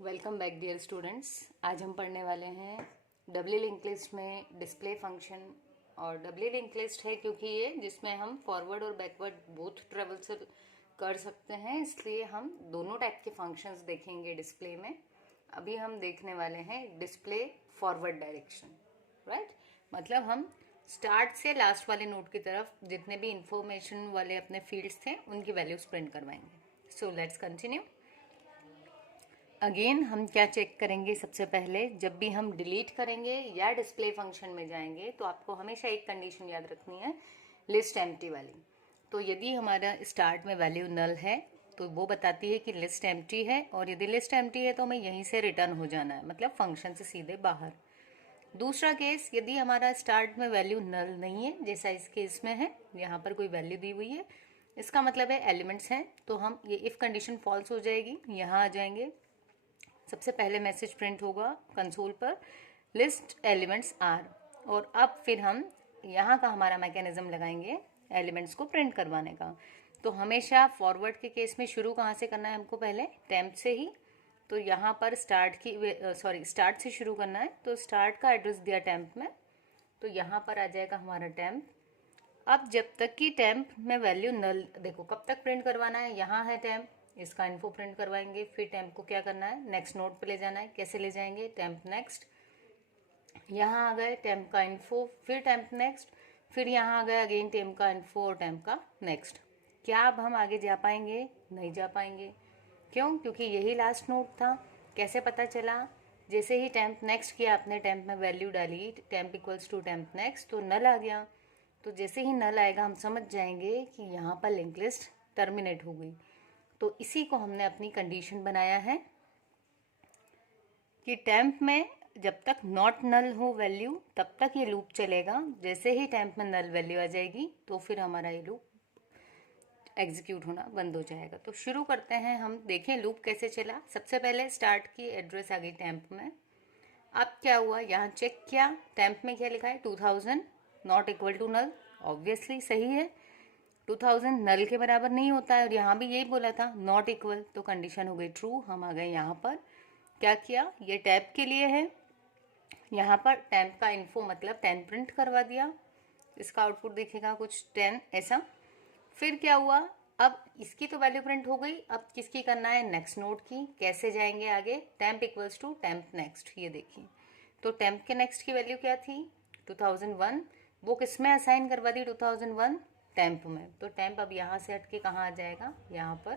Welcome back dear students. आज हम पढ़ने वाले हैं डबली लिंक लिस्ट में डिस्प्ले फंक्शन। और डबली लिंक लिस्ट है क्योंकि ये जिसमें हम फॉरवर्ड और बैकवर्ड बोथ ट्रेवल्स कर सकते हैं, इसलिए हम दोनों टाइप के फंक्शंस देखेंगे डिस्प्ले में। अभी हम देखने वाले हैं डिस्प्ले फॉरवर्ड डायरेक्शन, राइट। मतलब हम स्टार्ट से लास्ट वाले नोड की तरफ जितने भी इंफॉर्मेशन वाले अपने फील्ड्स थे उनकी वैल्यूज प्रिंट करवाएंगे। So let's continue. अगेन हम क्या चेक करेंगे, सबसे पहले जब भी हम डिलीट करेंगे या डिस्प्ले फंक्शन में जाएंगे तो आपको हमेशा एक कंडीशन याद रखनी है, लिस्ट एम्प्टी वाली। तो यदि हमारा स्टार्ट में वैल्यू नल है तो वो बताती है कि लिस्ट एम्प्टी है, और यदि लिस्ट एम्प्टी है तो हमें यहीं से रिटर्न हो जाना है, मतलब फंक्शन से सीधे बाहर। दूसरा केस, यदि हमारा स्टार्ट में वैल्यू नल नहीं है, जैसा इस केस में है, यहाँ पर कोई वैल्यू दी हुई है, इसका मतलब है एलिमेंट्स हैं, तो हम ये इफ कंडीशन फॉल्स हो जाएगी, यहाँ आ जाएंगे। सबसे पहले मैसेज प्रिंट होगा कंसोल पर, लिस्ट एलिमेंट्स आर। और अब फिर हम यहाँ का हमारा मैकेनिज्म लगाएंगे एलिमेंट्स को प्रिंट करवाने का। तो हमेशा फॉरवर्ड के केस में शुरू कहाँ से करना है हमको, पहले टेम्प से ही। तो यहाँ पर स्टार्ट से शुरू करना है, तो स्टार्ट का एड्रेस दिया टेम्प में, तो यहाँ पर आ जाएगा हमारा टेम्प। अब जब तक कि टेम्प में वैल्यू नल, देखो कब तक प्रिंट करवाना है, यहाँ है टेम्प, इसका इन्फो प्रिंट करवाएंगे। फिर टेम्प को क्या करना है, नेक्स्ट नोड पे ले जाना है। कैसे ले जाएंगे, टेम्प नेक्स्ट, यहाँ आ गए टेम्प का इन्फो, फिर टेम्प नेक्स्ट, फिर यहाँ आ गए अगेन टेम्प का इन्फो और टेम्प का नेक्स्ट। क्या अब हम आगे जा पाएंगे, नहीं जा पाएंगे। क्यों, क्योंकि यही लास्ट नोड था। कैसे पता चला, जैसे ही टेम्प नेक्स्ट किया आपने, टेम्प में वैल्यू डाली temp equals to temp next, तो नल आ गया। तो जैसे ही नल आएगा हम समझ जाएंगे कि यहाँ पर लिंक लिस्ट टर्मिनेट हो गई। तो इसी को हमने अपनी कंडीशन बनाया है कि टेम्प में जब तक नॉट नल हो वैल्यू तब तक ये लूप चलेगा। जैसे ही टेम्प में नल वैल्यू आ जाएगी तो फिर हमारा ये लूप एग्जीक्यूट होना बंद हो जाएगा। तो शुरू करते हैं, हम देखें लूप कैसे चला। सबसे पहले स्टार्ट की एड्रेस आ गई टेम्प में। अब क्या हुआ, यहाँ चेक किया, टेम्प में क्या लिखा है, 2000 not equal to null. Obviously सही है, 2000 नल के बराबर नहीं होता है, और यहाँ भी यही बोला था नॉट इक्वल, तो कंडीशन हो गई ट्रू। हम आ गए यहाँ पर, क्या किया, ये टैब के लिए है, यहाँ पर टैब का इन्फो मतलब 10 प्रिंट करवा दिया। इसका आउटपुट दिखेगा कुछ 10 ऐसा। फिर क्या हुआ, अब इसकी तो वैल्यू प्रिंट हो गई, अब किसकी करना है, नेक्स्ट नोड की। कैसे जाएंगे आगे, temp equals to temp next, ये देखिए। तो टेम्प के नेक्स्ट की वैल्यू क्या थी, 2001, वो किस में असाइन करवा दी, 2001 टेम्प में। तो टेम्प अब यहाँ से हट के कहाँ आ जाएगा, यहाँ पर।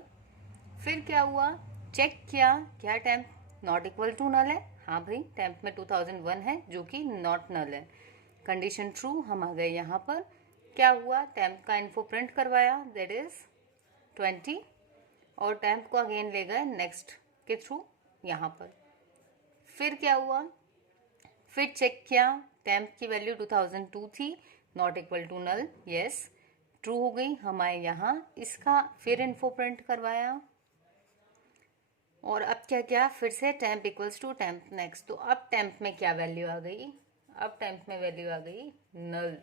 फिर क्या हुआ, चेक किया, क्या temp not equal to null है, हाँ भाई टेम्प में 2001 है जो कि नॉट नल है, कंडीशन ट्रू। हम आ गए यहाँ पर, क्या हुआ, टेम्प का इन्फो प्रिंट करवाया, दैट इज 20, और टेम्प को अगेन ले गए नेक्स्ट के थ्रू यहाँ पर। फिर क्या हुआ, फिर चेक किया, टेम्प की वैल्यू 2002 थी, not equal to null, yes true हो गई। हम आए यहाँ, इसका फिर इन्फो प्रिंट करवाया, और अब क्या किया, फिर से temp equals to temp next. तो अब टेम्प में क्या वैल्यू आ गई, अब टेम्प में वैल्यू आ गई नल।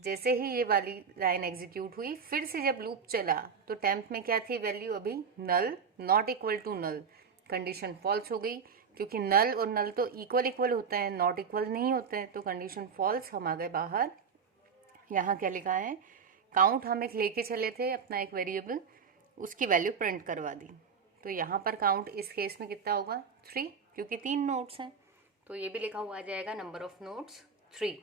जैसे ही ये वाली लाइन एग्जीक्यूट हुई, फिर से जब लूप चला तो टेम्प में क्या थी वैल्यू, अभी null, not equal to null, condition false हो गई, क्योंकि नल और नल तो इक्वल इक्वल होते हैं, नॉट इक्वल नहीं होते हैं, तो कंडीशन फॉल्स। हम आ गए बाहर। यहाँ क्या लिखा है, काउंट हम एक लेके चले थे अपना एक वेरिएबल, उसकी वैल्यू प्रिंट करवा दी। तो यहाँ पर काउंट इस केस में कितना होगा, 3, क्योंकि 3 नोट्स हैं, तो ये भी लिखा हुआ आ जाएगा नंबर ऑफ नोट्स 3।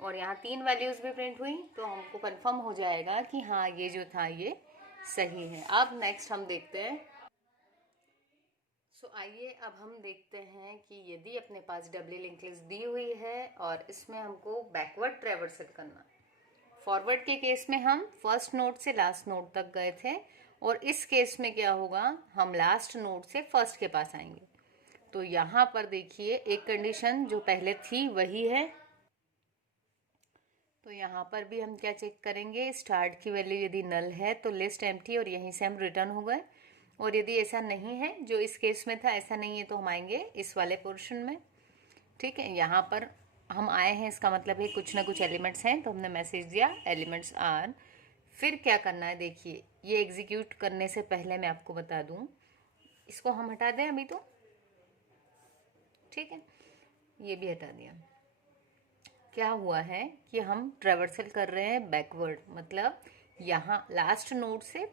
और यहाँ 3 वैल्यूज भी प्रिंट हुई, तो हमको कंफर्म हो जाएगा कि हाँ ये जो था ये सही है। अब नेक्स्ट हम देखते हैं। आइए अब हम देखते हैं कि यदि अपने पास डबली लिंक लिस्ट दी हुई है और इसमें हमको बैकवर्ड ट्रैवर्सल करना। फॉरवर्ड के केस में हम फर्स्ट नोड से लास्ट नोड तक गए थे, और इस केस में क्या होगा, हम लास्ट नोड से फर्स्ट के पास आएंगे। तो यहाँ पर देखिए एक कंडीशन जो पहले थी वही है, तो यहाँ पर भी हम क्या चेक करेंगे, स्टार्ट की वैल्यू यदि नल है तो लिस्ट एम्प्टी, और यहीं से हम रिटर्न हो गए। और यदि ऐसा नहीं है, जो इस केस में था ऐसा नहीं है, तो हम आएंगे इस वाले पोर्शन में। ठीक है, यहाँ पर हम आए हैं, इसका मतलब है कुछ ना कुछ एलिमेंट्स हैं, तो हमने मैसेज दिया एलिमेंट्स आर। फिर क्या करना है, देखिए ये एग्जीक्यूट करने से पहले मैं आपको बता दूं, इसको हम हटा दें अभी तो, ठीक है, ये भी हटा दिया। क्या हुआ है कि हम ट्रेवर्सल कर रहे हैं बैकवर्ड, मतलब यहाँ लास्ट नोड से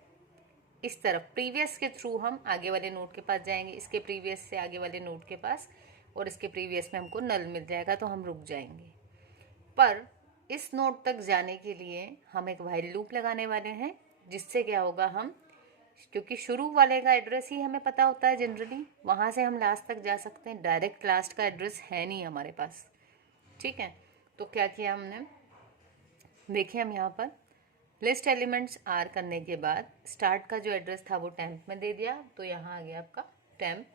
इस तरफ प्रीवियस के थ्रू हम आगे वाले नोड के पास जाएंगे, इसके प्रीवियस से आगे वाले नोड के पास, और इसके प्रीवियस में हमको नल मिल जाएगा तो हम रुक जाएंगे। पर इस नोड तक जाने के लिए हम एक व्हाइल लूप लगाने वाले हैं, जिससे क्या होगा, हम क्योंकि शुरू वाले का एड्रेस ही हमें पता होता है जनरली, वहाँ से हम लास्ट तक जा सकते हैं, डायरेक्ट लास्ट का एड्रेस है नहीं हमारे पास, ठीक है। तो क्या किया हमने, देखिए हम यहाँ पर लिस्ट एलिमेंट्स आर करने के बाद स्टार्ट का जो एड्रेस था वो टेम्प में दे दिया, तो यहाँ आ गया आपका टेम्प।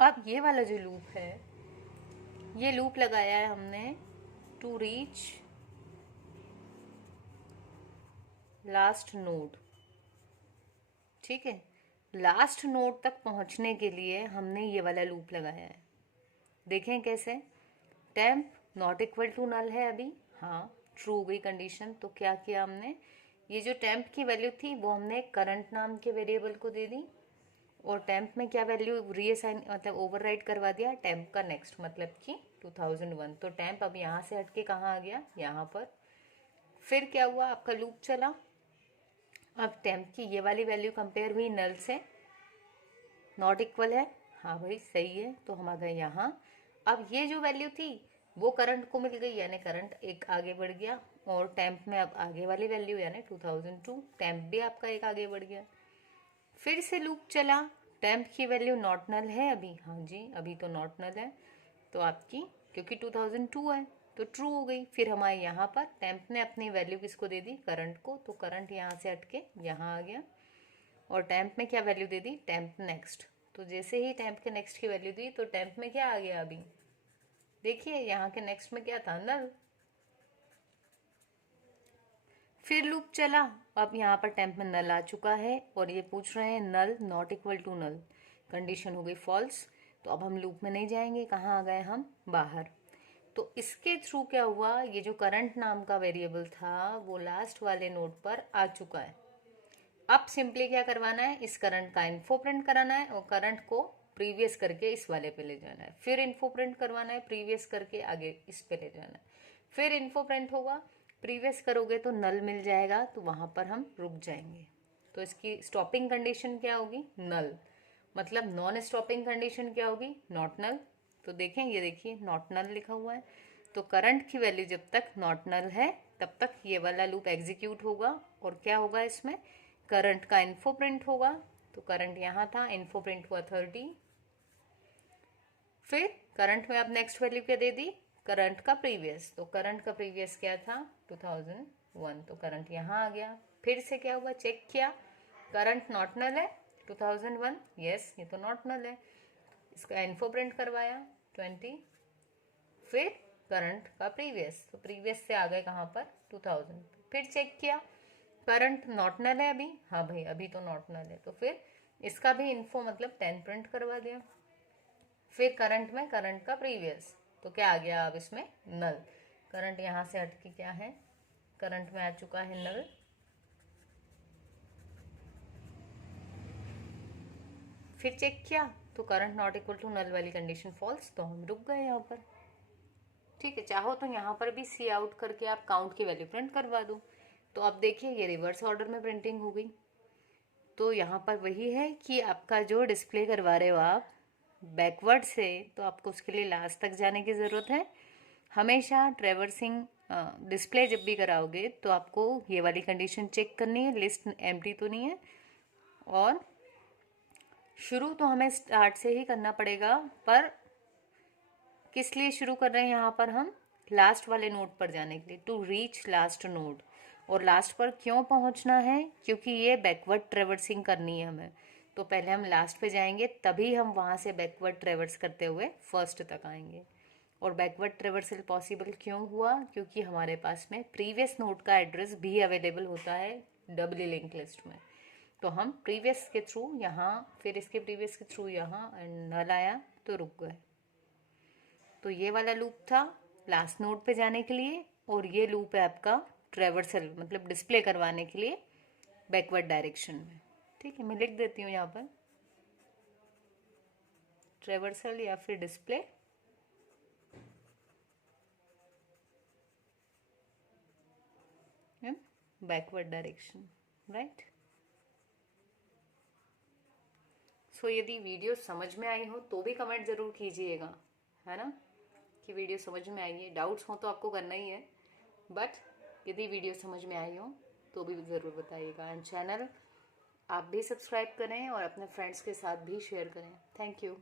अब ये वाला जो लूप है, ये लूप लगाया है हमने टू रीच लास्ट नोड, ठीक है। लास्ट नोड तक पहुंचने के लिए हमने ये वाला लूप लगाया है। देखें कैसे, temp not equal to null है अभी, हाँ ट्रू हो गई कंडीशन। तो क्या किया हमने, ये जो टेम्प की वैल्यू थी वो हमने करंट नाम के वेरिएबल को दे दी, और टेम्प में क्या वैल्यू रीअसाइन मतलब ओवरराइट करवा दिया, टेम्प का नेक्स्ट मतलब कि 2001। तो टेम्प अब यहाँ से हटके कहाँ आ गया, यहाँ पर। फिर क्या हुआ, आपका लूप चला, अब टेम्प की ये वाली वैल्यू कंपेयर हुई नल से, नॉट इक्वल है, हाँ भाई सही है, तो हम आ गए यहाँ। अब ये जो वैल्यू थी वो करंट को मिल गई, यानी करंट एक आगे बढ़ गया, और टेम्प में अब आगे वाली वैल्यू यानी 2002, टेम्प भी आपका एक आगे बढ़ गया। फिर से लूप चला, टेम्प की वैल्यू नॉट नल है अभी, हाँ जी अभी तो नॉट नल है, तो आपकी क्योंकि 2002 है तो ट्रू हो गई। फिर हमारे यहाँ पर टेम्प ने अपनी वैल्यू किसको दे दी, करंट को, तो करंट यहाँ से हटके यहाँ आ गया, और टेम्प में क्या वैल्यू दे दी, टेम्प नेक्स्ट। तो जैसे ही टेम्प के नेक्स्ट की वैल्यू दी तो टेम्प में क्या आ गया, अभी देखिए यहाँ के नेक्स्ट में क्या था, नल। फिर लूप चला, अब यहाँ पर टेम्प में नल आ चुका है, और ये पूछ रहे हैं null not equal to null, condition हो गई फॉल्स। तो अब हम लूप में नहीं जाएंगे, कहाँ आ गए हम, बाहर। तो इसके थ्रू क्या हुआ, ये जो करंट नाम का वेरिएबल था वो लास्ट वाले नोड पर आ चुका है। अब सिंपली क्या करवाना है, इस करंट का इन्फो प्रिंट कराना है, और करंट को प्रीवियस करके इस वाले पे ले जाना है, फिर इन्फो प्रिंट करवाना है, प्रीवियस करके आगे इस पे ले जाना है, फिर इन्फो प्रिंट होगा, प्रीवियस करोगे तो नल मिल जाएगा, तो वहां पर हम रुक जाएंगे। तो इसकी स्टॉपिंग कंडीशन क्या होगी, नल, मतलब नॉन स्टॉपिंग कंडीशन क्या होगी, नॉट नल। तो देखें, ये देखिए नॉट नल लिखा हुआ है, तो करंट की वैल्यू जब तक नॉट नल है तब तक ये वाला लूप एग्जीक्यूट होगा, और क्या होगा इसमें, करंट का इन्फो प्रिंट होगा। तो करंट यहाँ था, इन्फो प्रिंट हुआ 30, फिर करंट में अब नेक्स्ट वैल्यू क्या दे दी, करंट का प्रीवियस, तो करंट का प्रीवियस क्या था 2001, तो करंट यहाँ आ गया। फिर से क्या हुआ, चेक किया, करंट नॉट नल है 2001, यस ये तो नॉट नल है, इसका इन्फो प्रिंट करवाया 20, फिर करंट का प्रीवियस, तो प्रीवियस से आ गए कहाँ पर 2000, फिर चेक किया, करंट नॉट नल है अभी, हाँ भाई अभी तो नॉट नल है, तो फिर इसका भी इन्फो मतलब 10 प्रिंट करवा दिया। फिर करंट में करंट का प्रीवियस, तो क्या आ गया अब इसमें, नल। करंट यहाँ से हट के क्या है, करंट में आ चुका है नल। फिर चेक किया तो current not equal to null वाली कंडीशन फॉल्स, तो हम रुक गए यहाँ पर। ठीक है, चाहो तो यहाँ पर भी सी आउट करके आप काउंट की वैल्यू प्रिंट करवा दो। तो अब देखिए ये रिवर्स ऑर्डर में प्रिंटिंग हो गई। तो यहाँ पर वही है कि आपका जो डिस्प्ले करवा रहे हो आप बैकवर्ड से, तो आपको उसके लिए लास्ट तक जाने की ज़रूरत है। हमेशा ट्रेवर्सिंग डिस्प्ले जब भी कराओगे तो आपको ये वाली कंडीशन चेक करनी है, लिस्ट एम्प्टी तो नहीं है। और शुरू तो हमें स्टार्ट से ही करना पड़ेगा, पर किस लिए शुरू कर रहे हैं यहाँ पर हम, लास्ट वाले नोड पर जाने के लिए, टू रीच लास्ट नोड। और लास्ट पर क्यों पहुँचना है, क्योंकि ये बैकवर्ड ट्रेवर्सिंग करनी है हमें, तो पहले हम लास्ट पे जाएंगे, तभी हम वहाँ से बैकवर्ड ट्रेवर्स करते हुए फर्स्ट तक आएंगे। और बैकवर्ड ट्रेवर्सल पॉसिबल क्यों हुआ, क्योंकि हमारे पास में प्रीवियस नोड का एड्रेस भी अवेलेबल होता है डबली लिंक लिस्ट में। तो हम प्रीवियस के थ्रू यहाँ, फिर इसके प्रीवियस के थ्रू यहाँ, एंड नल आया तो रुक गए। तो ये वाला लूप था लास्ट नोड पे जाने के लिए, और ये लूप है आपका ट्रेवर्सल मतलब डिस्प्ले करवाने के लिए बैकवर्ड डायरेक्शन में। ठीक है, मैं लिख देती हूँ यहाँ पर, ट्रेवर्सल या फिर डिस्प्ले, बैकवर्ड डायरेक्शन, राइट। सो यदि वीडियो समझ में आई हो तो भी कमेंट ज़रूर कीजिएगा, है ना, कि वीडियो समझ में आई है। डाउट्स हो तो आपको करना ही है, बट यदि वीडियो समझ में आई हो तो भी ज़रूर बताइएगा। एंड चैनल आप भी सब्सक्राइब करें और अपने फ्रेंड्स के साथ भी शेयर करें। Thank you.